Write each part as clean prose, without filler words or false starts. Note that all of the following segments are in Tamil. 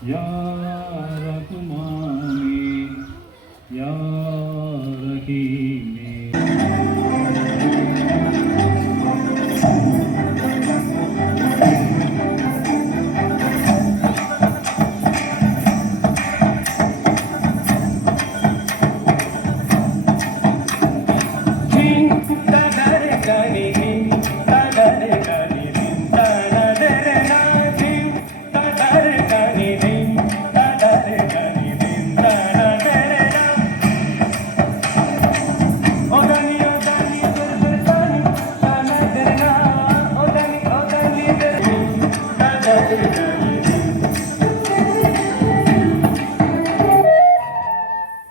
या रहमानी या रहीमी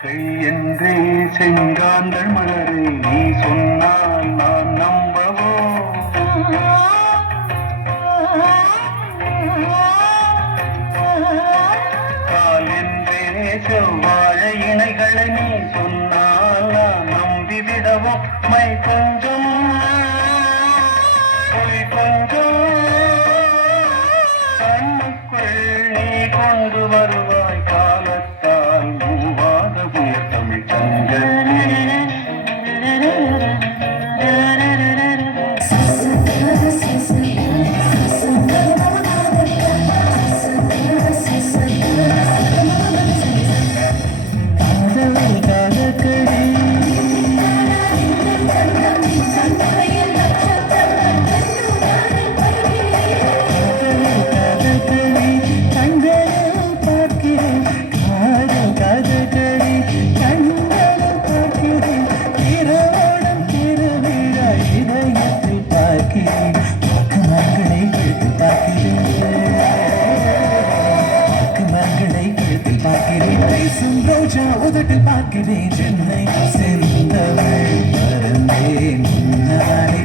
கையென்றே செங்காந்தள் மலரை நீ சொன்னால் நான் நம்பவோ கால் என்றே செவ்வாழை இணைகளை நீ சொன்னால் நான் நம்பிவிடவோ மை கொஞ்சம் பொய் கொஞ்சம் கண்ணுக்குள் நீ கொண்டு வருவாய் காலத்தால் மூவாத உயர் தமிழ் சங்கல் ரோஜா உதட்டில் பார்க்கிறேன் சென்னை சென்றவள் மறந்தேன் முன்னாலே